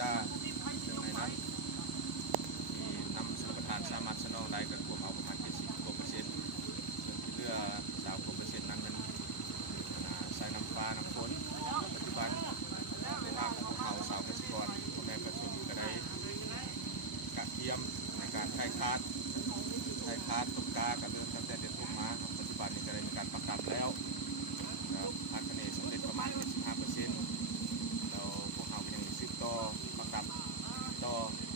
ตาซึ่งในนั้นมีนำส่วนประทานสามารถสนองได้กับรวมเอาประมาณ70%ส่วนที่เหลือ30%นั้นเป็นใส่น้ำฟ้าน้ำฝนปัจจุบันเวลาของเขาสาวเกษตรกรพ่อแม่ประชุมก็ได้กระเทียมในการไถ่คาดต้นกากับเรื่องตั้งแต่เดือนตุลาปัจจุบันนี้ก็ได้มีการประกาศแล้วคาดคะเนสำเร็จประมาณ75%แล้วพวกเขายังมีสิทธิ์ต่อประกาศต่อ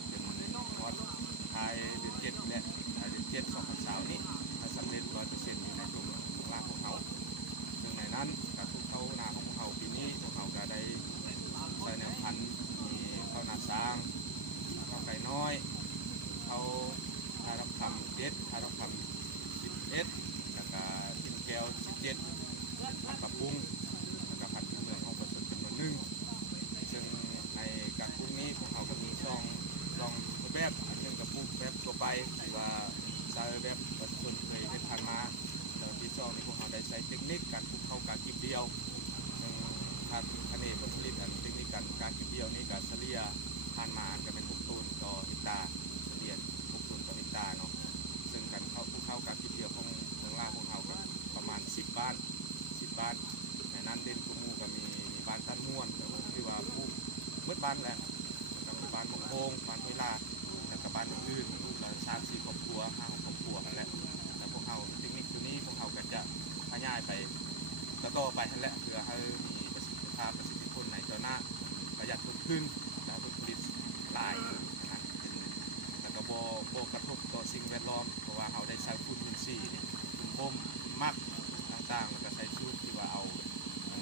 เป็นวอดท้ายเดือน7และท้ายเดือน7 2020นี้ถ้าสำเร็จ100%อยู่ในช่วงล่างของเขาซึ่งในนั้นการทุกเขานาของพวกเขาปีนี้พวกเขาก็ได้ใส่แนวพันธุ์มีข้าวนาซางข้าวไก่น้อยเขาทารับคำ7ทารับคำ11แล้วก็ทิมแก้ว17ผัดกระปุ้งแล้วก็ผัดเมืองของผสมจำนวนหนึ่งซึ่งในการปรุงนี้พวกเขาก็มีช่องแบบอันนึงกับปรุงแบบตัวไปหรือว่าใส่แบบประชาชนเคยได้ผ่านมาแล้วที่ช่องนี้พวกเขาได้ใช้เทคนิคการปรุงเข้าการกิบเดียวซึ่งทางคะแนนผลผลิตอันเทคนิคการกิบเดียวนี่กับเฉลี่ยผ่านมาจะเป็น6 ตันต่อเฮกตาร์เฉลี่ย6 ตันต่อเฮกตาร์เนาะซึ่งการเข้าการกิบเดียวของเมืองล่างของเขาก็ประมาณ10 บ้านในนั้นเด่นกุมูก็มีบ้านท่านม่วนที่ว่าปลูกเมื่อบ้านแหละกับบ้านมงโงบ้านเวลาแล้วก็บ้านอื่นลูกละ3-4 ครอบครัว5-6 ครอบครัวกันแหละแล้วพวกเขาเทคนิคตัวนี้พวกเขาก็จะขยายไปแล้วก็ไปทั้งแหละเพื่อให้มีประสิทธิภาพประสิทธิผลในต่อหน้าประหยัดต้นทุนและผลผลิตหลายนะครับแล้วก็โบกระทบต่อสิ่งแวดล้อมเพราะว่าเขาได้ใช้ฝุ่นอินทรีย์ฝุ่นบ่มมักต่างๆแล้วก็ใช้สูตรที่ว่าเอา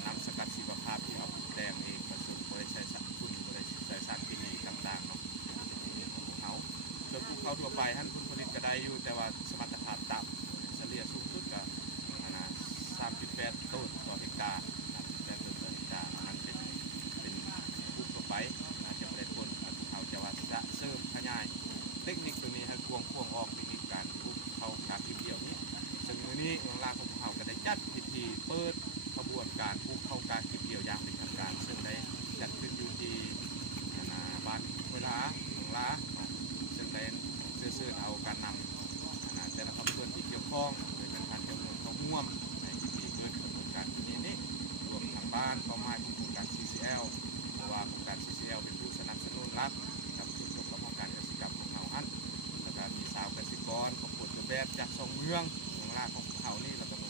น้ำสกัดชีวภาพที่เอาแดงเองผสมบริใช้สารฝุ่นบริใช้สารเคมีต่างๆเนาะของเขาโดยภูเขาทั่วไปท่านผลิตก็ได้อยู่แต่ว่าสมรรถภาพต่ำเฉลี่ยสูงสุดก็3.8 ต้นต่อเฮกตาร์3.8 ต้นต่อเฮกตาร์นั้นเป็นภูทั่วไปอาจจะเป็นคนเขาจะว่าจะเสริมขยายเทคนิคตัวนี้ให้ควงออกวิธีการปลูกเขาการกินเดียวนี้ซึ่งวันนี้เมืองลาวของเขาก็ได้จัดพิธีเปิดขบวนการปลูกเข้าการกินเดียวอย่างเป็นทางการซึ่งได้จัดขึ้นอยู่ที่บ้านเวลาเมืองลาซึ่งได้เสื่อเอาการนำแต่ละครอบครัวที่เกี่ยวข้องโดยการทานจำนวนเขาร่วมในพิธีเปิดกระบวนการนี้รวมทางบ้านเป้าหมายของโครงการ CCL เพราะว่าโครงการ CCL เป็นผู้สนับสนุนรัฐกับผู้ชมกับโครงการเกษตรกรรมของเขาแล้วก็มีสาวเกษตรกรของผลแบบจาก2 เมืองลาของเขานี่แล้วก็เมือง